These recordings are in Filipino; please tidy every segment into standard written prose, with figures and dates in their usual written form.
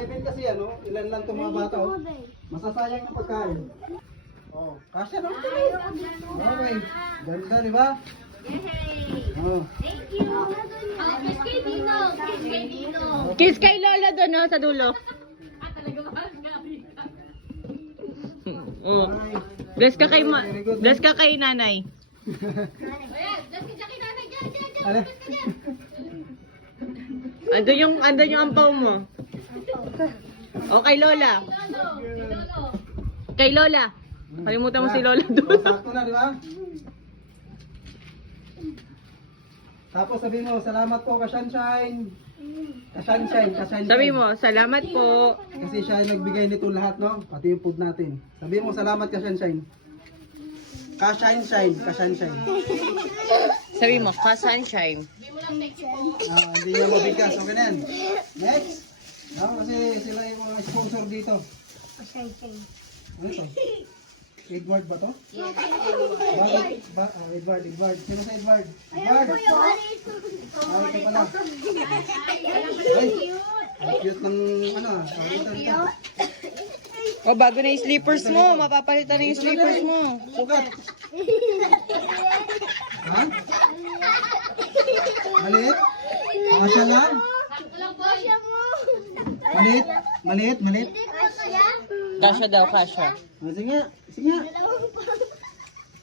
11 kasi ano, ilan lang itong mga bata oh. Masasayang yung pagkain. Oh, kasya no? Okay, ganda di ba? Oh. Thank you. Kiss kay Dino. Kiss kay Dino. Kiss kay Lola doon, no, sa dulo. Oh. Bless ka kay bless ka kay nanay. Ano? Ando yung ampaw mo. O kay Lola. Kay Lola. Kalimutan mo si Lola Oh, doon. sakto na, di ba? Tapos sabihin mo, salamat po ka-sunshine. Ka-sunshine, ka-sunshine. Sabi mo, salamat po. Kasi siya yung nagbigay nito lahat, no? Pati yung food natin. Sabihin mo, salamat ka-sunshine. Ka-sunshine, ka-sunshine. Sabi mo, ka-sunshine. Hindi niya mabigkas. Okay na yan. Next. No, kasi sila yung mga sponsor dito. Ano ito? Edward ba to? Edward. Sino sa Edward? Edward! Ito pala. Ay, ang cute ng ano. O, bago na yung slippers mo. Mapapalitan na yung slippers mo. Sukat! Ha? Maliit? Masya lang? Maliit? Kasha daw, kasha. Sige nga.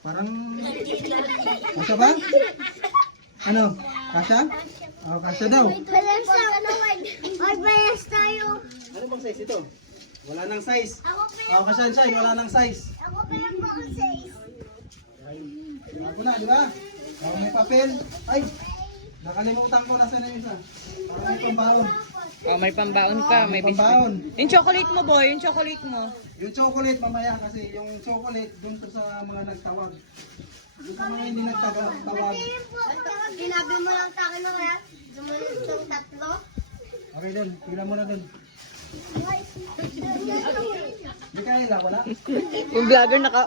Parang... Kasya ba? Ano? Kasya? Oh, kasya daw. Magbayas tayo. Ano bang size ito? Wala nang size. Ako pa Oh, ka-sunshine, wala nang size. Ako pa lang po ang safe. Ako na, di ba? Oh, may papel. Ay! Nakalimutan ko, nasa na yung isa? Parang may pambaon. O, may pambaon ka. May Pambaon. biscuit. Yung chocolate mo, boy. Yung chocolate mo. Yung chocolate mamaya kasi yung chocolate dun to sa mga nagtawag. Dun sa mga hindi nagtawag. Ginabi mo lang sa akin na kaya sumunod itong tatlo. Okay dun, pila mo na dun. Mikaela, wala? Yung vlogger naka...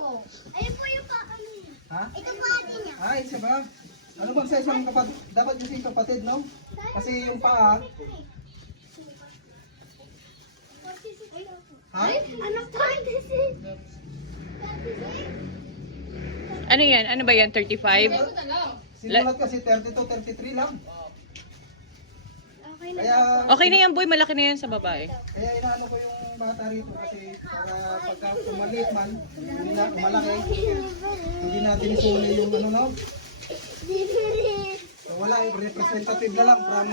Ayun po yung ano niya. Ha? Ito po ate niya. Ay, isa ba? Ano bang size yung kapatid? Dapat kasi yung kapatid, no? Kasi yung paa. Ha? Ano po? 36. Ano yan? Ano ba yan? 35? Sinulat kasi 32, 33 lang. Okay na. Kaya, Okay na yan, boy. Malaki na yan sa babae. kaya inaano ko yung bata rito kasi para pagka tumalit man, hindi na malaki, hindi natin isuli yung ano, no? So, wala, representative na lang from,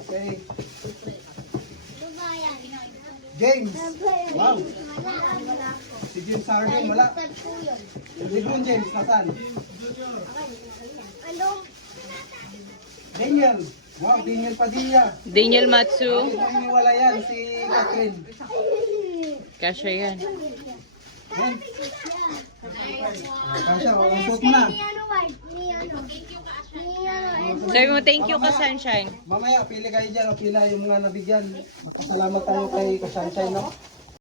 okay, James. Wow. Si James Harding, wala. Lebron James, nasaan? Ano? Daniel. Wow, Daniel Padilla. Daniel Matsu. Naniniwala yan, si Catherine. Kasha yan. Yan. Kasha, usot mo na. Ni ano, Ward? Ni ano? Ni ano? Sabi mo, thank you ka, Sunshine. Mamaya, pili kayo dyan o pila yung mga nabigyan. Magpasalamat tayo kay Kasunshine, no?